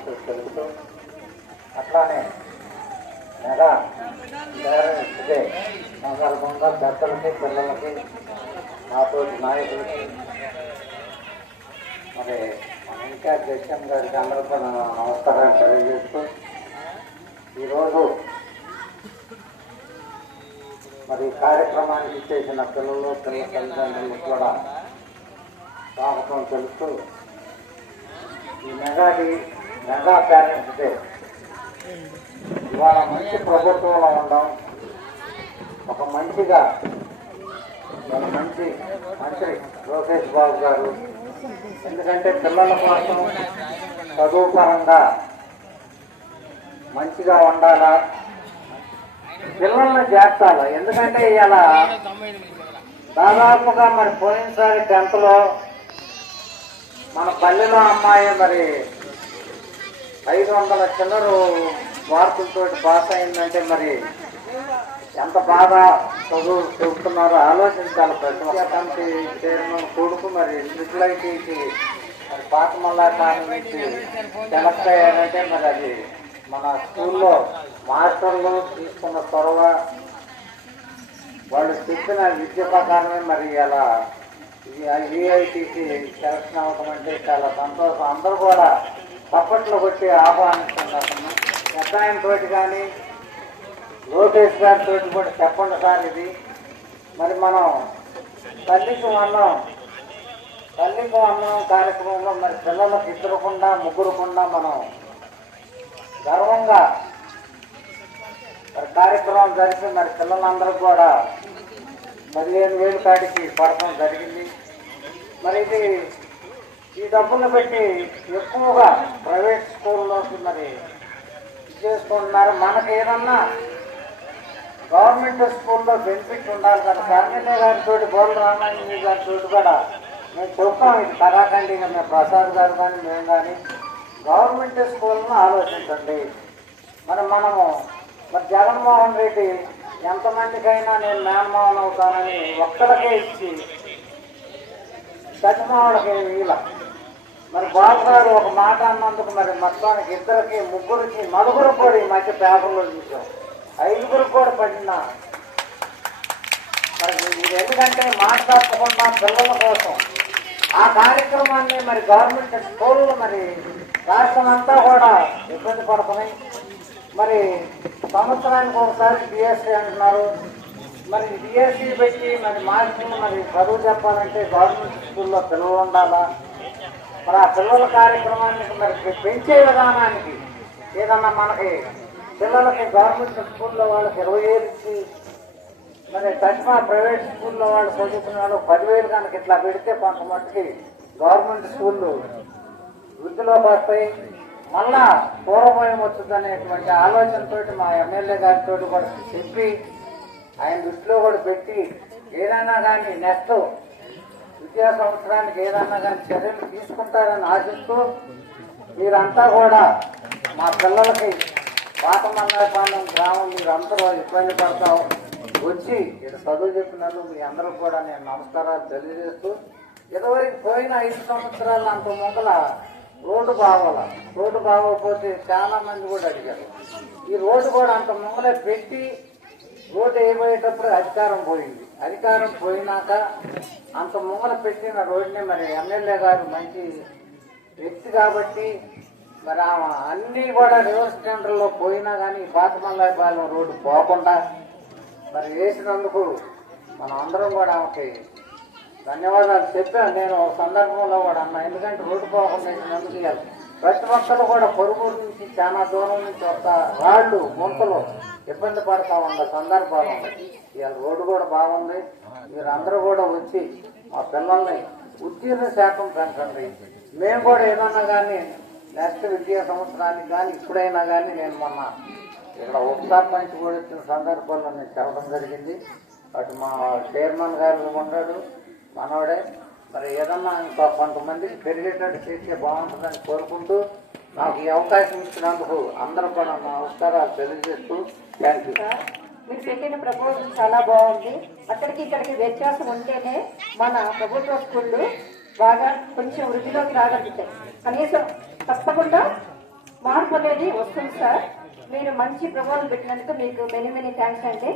శుభాకాంక్షలు తెలుపుతూ అట్లానే మెగా పేరెంట్స్ డే సందర్భంగా పెద్దలకి పిల్లలకి నాతోటి నాయకులకి మరి మన ఇన్ఛార్జ్ జగన్ గారికి అందరికీ నమస్కారాలు తెలియజేస్తూ ఈరోజు మరి కార్యక్రమానికి చేసిన పిల్లలు పిల్లల తల్లిదండ్రులకు కూడా స్వాగతం తెలుస్తూ ఈ మెగా పేరెంట్స్ డే ఇవాళ మంచి ప్రభుత్వంలో ఉండడం ఒక మంచిగా మన మంత్రి లోకేష్ బాబు గారు, ఎందుకంటే పిల్లల కోసం చదువు పరంగా మంచిగా ఉండాలా, పిల్లల్ని చేర్చాలి. ఎందుకంటే ఇలా దాదాపుగా మరి పోయినసారి 10th మన పల్లెలో అమ్మాయి మరి 500 చిల్లరు మార్కులతో పాస్ అయిందంటే మరి ఎంత బాగా చదువు చెబుతున్నారో ఆలోచించాలి. ప్రతి కమిటీ చైర్మన్ కొడుకు మరి ట్రిపుల్ఐటీకి మరి పాతమల్లా కాలం నుంచి సెలెక్ట్ అయ్యారంటే మరి అది మన స్కూల్లో మాస్టర్లు తీసుకున్న చొరవ, వాళ్ళు చెప్పిన విద్య ప్రకారమే మరి అలా విఐటీకి సెలక్షన్ అవ్వడం అంటే చాలా సంతోషం. అందరూ కూడా చప్పట్లు కొట్టి ఆహ్వానిస్తున్నారు. పెద్దాయనతో కానీ లోకేష్ గారితో కూడా చెప్పండి సార్, ఇది మరి మనం తల్లికి వందనం కార్యక్రమంలో మరి పిల్లలకు 2-3 మనం గర్వంగా మరి కార్యక్రమం జరిపి మరి పిల్లలందరూ కూడా 15,000 కాడికి పడటం జరిగింది. మరి ఇది ఈ డబ్బులు పెట్టి ఎక్కువగా ప్రైవేట్ స్కూల్లోకి మరి చేసుకుంటున్నారు. మనకి ఏదన్నా గవర్నమెంట్ స్కూల్లో బెనిఫిట్ ఉండాలి కదా. ఎమ్మెల్యే గారితో బోర్డు రామాయణ గారితో కూడా మేము చెప్తాం, ఇది కరాఖండిగా మేము ప్రసాద్ గారు కానీ మేము కానీ గవర్నమెంట్ స్కూల్ను ఆలోచించండి. మనము మరి జగన్మోహన్ రెడ్డి ఎంతమందికైనా నేను మేనమోహన్ అవుతానని ఒక్కడికే ఇచ్చి చచ్చిమోహన్కి వీల మరి బాబు గారు ఒక మాట అన్నందుకు మరి మొత్తానికి 2కి 3కి 4 కూడా ఈ మధ్య పేపర్లో చూసాం, 5 కూడా పడిన. మరి ఇది ఎందుకంటే మాట తప్పకుండా పిల్లల కోసం ఆ కార్యక్రమాన్ని మరి గవర్నమెంట్ స్కూళ్ళు మరి రాష్ట్రం అంతా కూడా ఇబ్బంది పడుతున్నాయి. మరి సంవత్సరానికి ఒకసారి డిఎస్సీ అంటున్నారు. మరి డిఎస్సీ పెట్టి మరి మాస్టర్లు మరి చదువు చెప్పాలంటే గవర్నమెంట్ స్కూల్లో పిల్లలు ఉండాలా. మరి ఆ పిల్లల కార్యక్రమానికి మరి పెంచే విధానానికి ఏదన్నా మనకి పిల్లలకి గవర్నమెంట్ స్కూల్లో వాళ్ళకి 20,000 ఇచ్చి మరి తక్కువ ప్రైవేట్ స్కూల్లో వాళ్ళు చదువుకునే వాళ్ళు 10,000 కనుక ఇట్లా పెడితే కొంత మట్టుకి గవర్నమెంట్ స్కూళ్ళు వృద్ధిలోకి వస్తాయి. మళ్ళా పూర్వమయం వచ్చిందనేటువంటి ఆలోచనతో మా ఎమ్మెల్యే గారితో కూడా చెప్పి ఆయన దృష్టిలో కూడా పెట్టి ఏదైనా కానీ నెక్స్ట్ విద్యా సంవత్సరానికి ఏదైనా కానీ చర్యలు తీసుకుంటారని ఆశిస్తూ మీరంతా కూడా మా పిల్లలకి పాతమల్లాయపాలెం గ్రామం మీరందరూ ఇబ్బంది పడతాం వచ్చి ఇక్కడ చదువు చెప్పినందుకు మీ అందరూ కూడా నేను నమస్కారాలు తెలియజేస్తూ, ఇదివరకు పోయిన 5 సంవత్సరాలు అంత ముంగల రోడ్డు బాగోకపోతే చాలా మంది కూడా అడిగారు. ఈ రోడ్డు కూడా అంత ముంగలే పెట్టి రోడ్డు వేయబోయేటప్పుడు అధికారం పోయినాక అంత ముంగల పెట్టిన రోడ్డుని మరి ఎమ్మెల్యే గారు మంచి వ్యక్తి కాబట్టి మరి అన్నీ కూడా రివర్స్ టెండర్లో పోయినా కానీ పాతమల్లాయపాలెం రోడ్డు పోకుండా మరి వేసినందుకు మనం అందరం కూడా ఆమెకి ధన్యవాదాలు చెప్పాను. నేను ఒక సందర్భంలో కూడా అన్నా, ఎందుకంటే రోడ్డు పోకుండా వేసినందుకు ప్రతి ఒక్కరు కూడా పొరుగురు నుంచి చాలా దూరం నుంచి వస్తా రాళ్ళు గుంతలు ఇబ్బంది పడతా ఉన్న సందర్భాలు ఉన్నాయి. ఇవాళ రోడ్డు కూడా బాగుంది. మీరందరూ కూడా వచ్చి మా పిల్లల్ని ఉత్తీర్ణ శాతం పెంచండి. మేము కూడా ఏదన్నా కానీ నెక్స్ట్ విద్యా సంవత్సరానికి కానీ ఇప్పుడైనా కానీ నేను మొన్న ఇక్కడ ఒకసారి మంచి కూడా వచ్చిన సందర్భంలో నేను చెప్పడం జరిగింది. అటు మా చైర్మన్ గారు ఉన్నాడు మనోడే, మరి ఏదన్నా ఇంకా కొంతమందికి పెరిగేటట్టు చేస్తే బాగుంటుందని కోరుకుంటూ నాకు ఈ అవకాశం ఇచ్చినందుకు అందరూ కూడా నమస్కారాలు తెలియజేస్తూ థ్యాంక్ యూ. మీరు పెట్టిన ప్రపోజల్ చాలా బాగుంది. అక్కడికి ఇక్కడికి వ్యత్యాసం ఉంటేనే మన ప్రభుత్వ స్కూళ్ళు బాగా కొంచెం వృద్ధిలోకి రాగలుగుతాయి. కనీసం తప్పకుండా మార్పు అనేది వస్తుంది సార్. మీరు మంచి ప్రపోజల్ పెట్టినందుకు మీకు మెనీ థ్యాంక్స్ అండి.